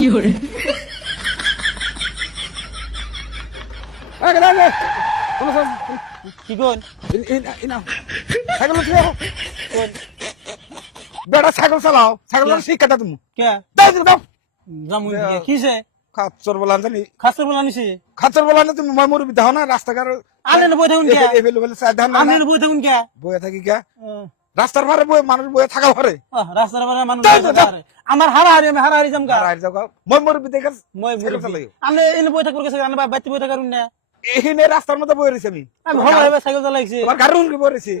কি কোন সাইকেল বেড়া সাইকেল চালাও সাইকেল শিক্ষাটা তুমি কে দাও জামু কিছে খাচ্চর বলা জানি খাসর বলা নিছে খাচ্চর বলা না তুমি মই মুরবি দাও না রাস্তাঘাট আনে বই থাকুন কে এভেলেবল সাধারণ না আনে বই থাকুন কে বয়ে থাকি কে রাস্তার ধারে বয়ে মানুষ বয়ে থাকা পারে রাস্তার পারে মানুষ আমার হারাহারি আমি হারাহারি জামগা আর যাও মই মুরবি দেখে মই সাইকেল চালাই আমনে এনে বই থাকুর গেছে আনে বাইতে বই থাকুন না এখানে রাস্তার মধ্যে বয়ে রইছি আমি আমি ভালো হবে সাইকেল চালাইছি আমার গাড়ি উল্কে বয়ে রইছি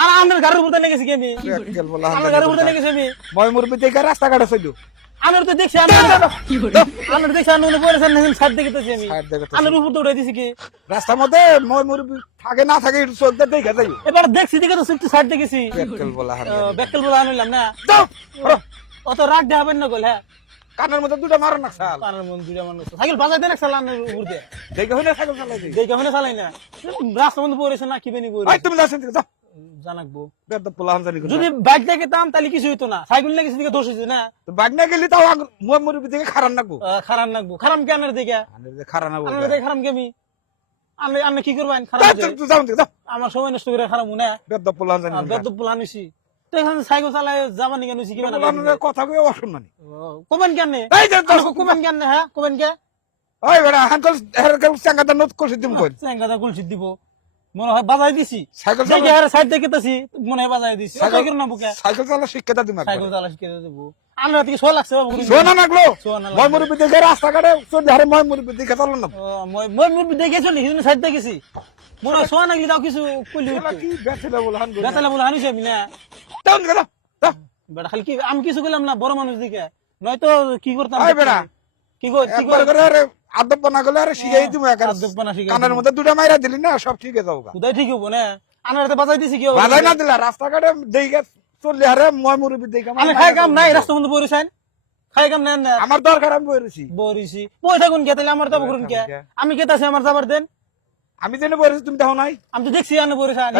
আর আমার গাড়ির উপর লেগেছি কি আমি সাইকেল বলা আমার গাড়ির উপর লেগেছি আমি মই মুরবি দেখে রাস্তাঘাটে চইলো আমার তো দেখছি আমার দেখছি আমি পড়েছেন সাইড দেখতেছি আমি সাইড দেখে আমার উপর তো উঠে দিছি কি রাস্তার মধ্যে মই মুরবি থাকে না থাকে একটু চোখ দিয়ে দেখে যাই এবার দেখছি দেখে তো একটু সাইড দেখেছি সাইকেল বলা বেকল বলে আনলাম না দাও অত রাগ দেখাবেন না গল হ্যাঁ কানের মধ্যে দুটো মারো না শাল কানের মন দুইটা মানুষ সাইকেল বাজাই দেন চালানোর উপর দিয়ে দেখে হইলে সাইকেল চালাই দিই দেখে মনে চালাই না রাস্তার মধ্যে পড়েছে না কি বেনি পড়ে এই তুমি যাচ্ছেন যাও জানাকবো বেদ পোলাহান জানি যদি বাইক দেখে তাম তাহলে কিছু হইতো না সাইকেল লেগেছে দিকে দোষ হইছে না তো বাগ না গেলি তাও মই মুরবি দেখে খারাপ নাকবো খারাপ নাকবো খারাপ কেন দিকে খারাপ না আমরা দেখে খারাপ কেমি আপনি আপনি কি করবেন খারাপ যাও যাও আমার সময় নষ্ট করে খারাপ না বেদ পোলাহান জানি বেদ পুলান হইছি তো এখানে সাইকেল চালায় যাবানি কেন হইছি কি কথা কই অসম্মানী কমেন কেন এই যে কমেন কেন হ্যাঁ কমেন কে ওই বেটা হানকল হেরকল চাঙ্গাটা নট করছি দিম কই চেঙ্গাদা কুলসি দিব মনে হয় বাজাই দিছি সাইকেল দেখে আর সাইড দেখতেছি মনে হয় বাজাই দিছি সাইকেল না বুকে সাইকেল চালা শিক্ষা দিম সাইকেল চালা শিখে দেব আমরা থেকে 100 লাগছে সোনা নাগলো সোনা মই মুরবি দেখে রাস্তাঘাটে চলি হারে মই মুরবি দেখে চালান না মই মুরবি দেখে চলি কিন্তু সাইড দেখেছি মনে হয় সোনা নাগলি দাও কিছু কইলি কি বেচলে বল হান বেতালা বলে হানিছে আমি না দাও গেল দাও বেটা খালি কি আমি কিছু কইলাম না বড় মানুষ দেখে নয়তো কি করতাম ওই বেটা কি কর কি একবার করে আরে আদব বানা গলে আরে শিখাই দিমু একার আদবনা শিখে কানের মধ্যে দুটো মাইরা দিলি না সব ঠিক হয়ে যাবে উদয় ঠিক হবো না আনারতে বাজাই দিছি কি হবে বাজাই না দিলা রাস্তাঘাটে দেখে চলি হারে মই মুরবি দেখে আমি খাই কাম নাই রাস্তা বন্ধ পড়িছেন খাই কাম নাই না আমার দরকার আমি বইরেছি বরিছি বই থাকুন কে তাহলে আমার যাবো করুন কে আমি কে তাছি আমার যাবার দেন আমি জেনে বইরেছি তুমি দেখো নাই আমি তো দেখছি আনে বরিছেন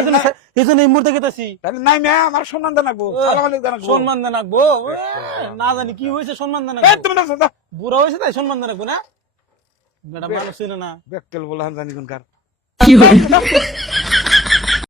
এইজন্য এই মুহূর্তে কেতাছি তাহলে নাই মে আমার সম্মান দেন রাখবো সালাম আলাইকুম দেন রাখবো সম্মান দেন রাখবো না জানি কি হয়েছে সম্মান দেন এই রাখবো তুমি দাও বুড়া হয়েছে তাই সম্মান দেন রাখবো না বেটা মানুষ ছিল না বেকল বলা জানি কোনকার কি